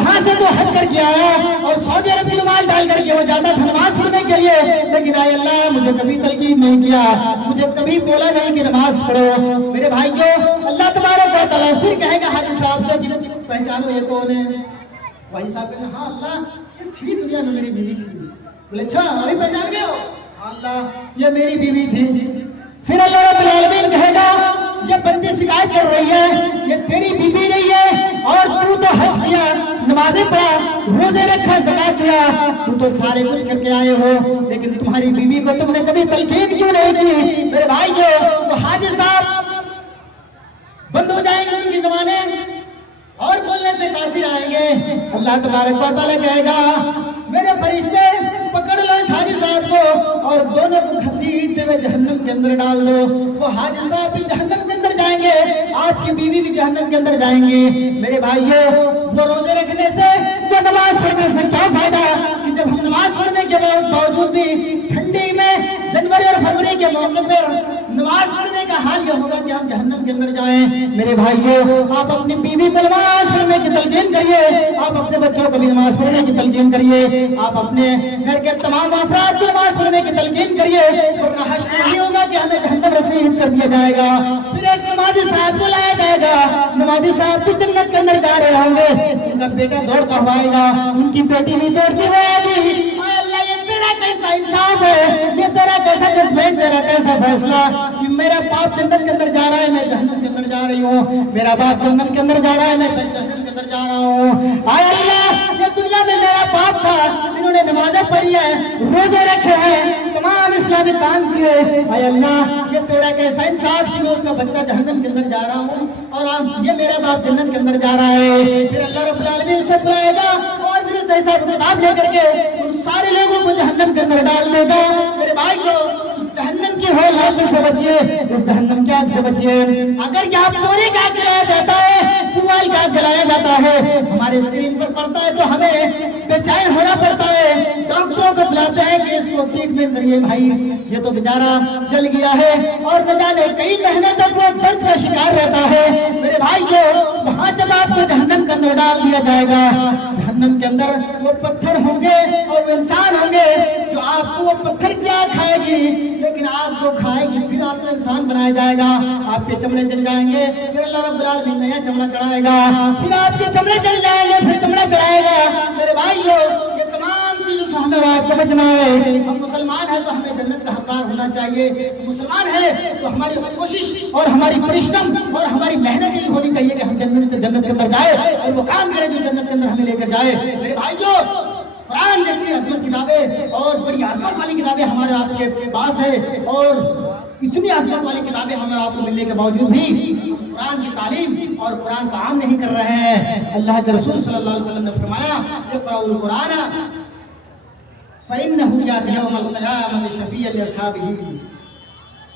وہاں سے تو حج کر کے آیا اور سعودی عرب کی رومال ڈال کر کے وہ جاتا تھا نماز پڑھنے کے لیے، لیکن اے اللہ مجھے کبھی تلقین نہیں کیا، مجھے کبھی بولا نہیں کہ نماز پڑھو۔ میرے بھائیو، اللہ تبارک و تعالیٰ پھر کہے گا حاجی صاحب سے کہ پہچانو یہ کون ہے؟ وہی صاحب کہتے ہیں ہاں اللہ یہ تھی دنیا میں میری بیوی تھی۔ بولے اچھا ابھی پہچان گئے ہو؟ ہاں اللہ یہ میری بیوی تھی۔ پھر اللہ رب العالمین کہے گا یہ بندی شکایت کر رہی ہے یہ تیری بیوی نہیں ہے، اور تو تو حج کیا، نمازیں پڑھا، روزے رکھا، زکات دیا، تو تو سارے کچھ کر کے آئے ہو، لیکن تمہاری بیوی کو تم نے کبھی تلقین کیوں نہیں کی؟ میرے بھائیو، تو حاجی صاحب بند ہو جائیں گے ان کی زبانیں اور بولنے سے قاصر آئیں گے۔ اللہ تبارک و تعالیٰ کہے گا میرے فرشتے پکڑ لو اس حاجی صاحب کو اور دونوں کو گھسیٹتے ہوئے جہنم کے اندر ڈال دو۔ وہ حاجی صاحب بھی جہنم کے اندر جائیں گے، آپ کی بیوی بھی جہنم کے اندر جائیں گی۔ میرے بھائیو، وہ روزے رکھنے سے یا نماز پڑھنے سے کیا فائدہ کہ جب ہم نماز پڑھنے کے باوجود بھی ٹھنڈی میں جنوری اور فروری کے موقع پر نماز پڑھنے کا حال یہ ہوگا کہ ہم جہنم کے اندر جائیں۔ میرے بھائیو، آپ اپنی بیوی کو نماز پڑھنے کی تلقین کریے، آپ اپنے بچوں کو بھی نماز پڑھنے کی تلقین کریے، آپ اپنے گھر کے تمام افراد کو نماز پڑھنے کی تلقین کریے، ورنہ حشر نہیں ہوگا کہ ہمیں جہنم رسید کر دیا جائے گا۔ پھر ایک نمازی صاحب کو لایا جائے گا، نمازی صاحب بھی جنت کے اندر جا رہے ہوں گے، ان کا بیٹا دوڑتا ہوا آئے گا، ان کی بیٹی بھی دوڑتی ہوئے آئے گی۔ اے اللہ یہ تیرا کیسا انصاف ہے، یہ تیرا کیسا ججمنٹ، تیرا کیسا فیصلہ کہ میرا باپ جنت کے اندر جا رہا ہے میں جہنم کے اندر جا رہی ہوں، میرا باپ جنت کے اندر جا رہا ہے میں جہنم کے اندر جا رہا ہوں۔ اے اللہ یہ دنیا میں میرا باپ تھا، انہوں نے نمازیں پڑھی ہیں، روزے رکھے ہیں، تمام اسلامی کام کیے، اے اللہ یہ تیرا کیسا انصاف کہ میں اس کا بچہ جہنم کے اندر جا رہا ہوں اور یہ میرا باپ جنت کے اندر جا رہا ہے۔ پھر اللہ رب العالمین سے بلائے گا اور پھر اس حساب کتاب لے کر کے ان سارے لوگوں کو جہنم کے اندر ڈال دے گا۔ میرے بھائیو، اس جہنم کی ہول آگ سے بچیے، اس جہنم کی آگ سے بچیے۔ اگر یہاں پوری کا آگ جلایا جاتا ہے، پوال کا آگ جلایا جاتا ہے، ہمارے اسکرین پر پڑتا ہے تو ہمیں بے چین ہونا پڑتا ہے، ڈاکٹروں کو بلاتے ہیں کہ اس کو ٹریٹمنٹ کریے، بھائی یہ تو بیچارہ جل گیا ہے اور نہ جانے کئی مہینے تک وہ درد کا شکار رہتا ہے۔ میرے بھائیو، وہاں جب آپ کو جہنم کے اندر ڈال دیا جائے گا، جہنم کے اندر وہ پتھر ہوں گے اور وہ انسان ہوں گے جو آپ کو وہ پتھر کیا کھائے گی، لیکن آپ کو کھائے گی، پھر آپ کو انسان بنایا جائے گا، آپ کے چمڑے جل جائیں گے، پھر اللہ رب العالمین نیا چمڑا چڑھائے گا، پھر آپ کے چمڑے جل جائیں گے، پھر چمڑا چڑھائے گا۔ میرے بھائیو، یہ تمام چیزوں سے ہمیں آپ کو بچنا ہے۔ ہم مسلمان ہیں تو ہمیں جنت کا حقدار ہونا چاہیے، مسلمان ہے تو ہماری کوشش اور ہماری پریشرم اور ہماری محنت یہ ہونی چاہیے کہ ہم جنت کے اندر جائے اور وہ کام کریں جو جنت کے اندر ہمیں لے کر جائے۔ میرے بھائیو، قرآن جیسی عظمت کتابیں اور بڑی عظمت والی کتابیں ہمارے آپ کے پاس ہے، اور اتنی عظمت والی کتابیں ہمیں آپ کو ملنے کے باوجود بھی قرآن کی تعلیم اور قرآن کا عام نہیں کر رہے ہیں۔ اللہ کے رسول صلی اللہ علیہ وسلم نے فرمایا اقرؤوا القرآن فإنه يأتي يوم القيامة شفيعا لأصحابه۔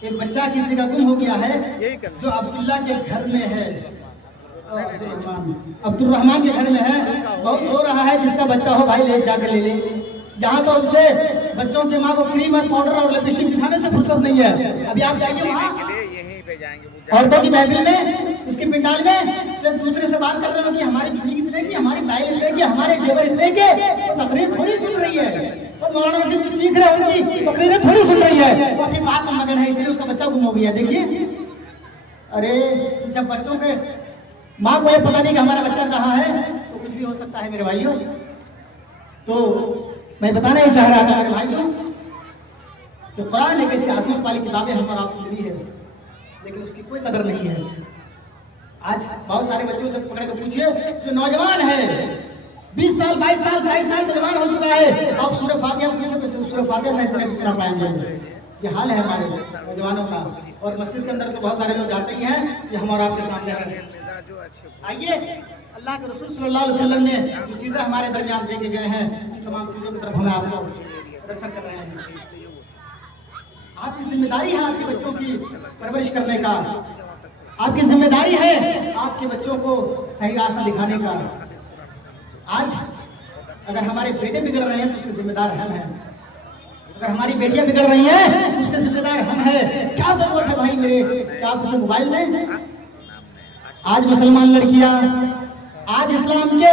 ایک بچہ کسی کا گم ہو گیا ہے جو عبداللہ کے گھر میں ہے، عبد الرحمان کے گھر میں ہے، بہت رو رہا ہے، جس کا بچہ ہو بھائی لے جا کے لے لے۔ یہاں تو ان سے بچوں کے ماں کو کریم اور پاؤڈر اور لپسٹک دکھانے سے فرصت نہیں ہے۔ ابھی آپ جائیے وہاں عورتوں کی محفل میں، اس کی پنڈال میں، ایک دوسرے سے بات کر رہے ہو کہ ہماری چھڑی کتنے کی، ہماری ٹائل اتنے کی، ہمارے زیور اتنے کے، وہ تقریر تھوڑی سن رہی ہے، وہ مولانا رفیق جو چیخ رہے ہیں ان کی تقریریں تھوڑی سن رہی ہے، وہ اپنی بات میں مگن ہے، اس لیے اس کا بچہ گم ہو گیا۔ دیکھیے، ارے جب بچوں کے ماں کو یہ پتا نہیں کہ ہمارا بچہ کہاں ہے تو کچھ بھی ہو سکتا ہے۔ میرے بھائیوں، تو میں بتانا ہی چاہ رہا تھا میرے بھائیوں کہ قرآن ایک ایسی عظمت والی کتابیں ہم اور آپ کو ملی ہے، لیکن اس کی کوئی قدر نہیں ہے۔ آج بہت سارے بچوں سے پکڑے کو پوچھئے جو نوجوان ہے، 20 سال 22 سال 23 سال جوان ہو چکا ہے، آپ سورہ فاتحہ پوچھو تو سورہ فاتحہ سے ایسے نہیں پائیں گے۔ یہ حال ہے ہمارے نوجوانوں کا، اور مسجد کے اندر تو بہت سارے لوگ جاتے ہی ہیں، یہ ہم اور آپ کے سامنے ہیں۔ آئیے، اللہ کے رسول صلی اللہ علیہ وسلم نے جو چیزیں ہمارے درمیان دے کے گئے ہیں، ان تمام چیزوں کی طرف ہمیں آپ کو درشن کر رہے ہیں۔ آپ کی ذمہ داری ہے آپ کے بچوں کی پرورش کرنے کا، آپ کی ذمہ داری ہے آپ کے بچوں کو صحیح راستہ دکھانے کا۔ آج اگر ہمارے بیٹے بگڑ رہے ہیں تو اس کے ذمہ دار ہم ہیں، اگر ہماری بیٹیاں بگڑ رہی ہیں اس کے ذمہ دار ہم ہیں۔ کیا ضرورت ہے بھائی میرے کہ آپ اسے موبائل دیں؟ آج مسلمان لڑکیاں، آج اسلام کے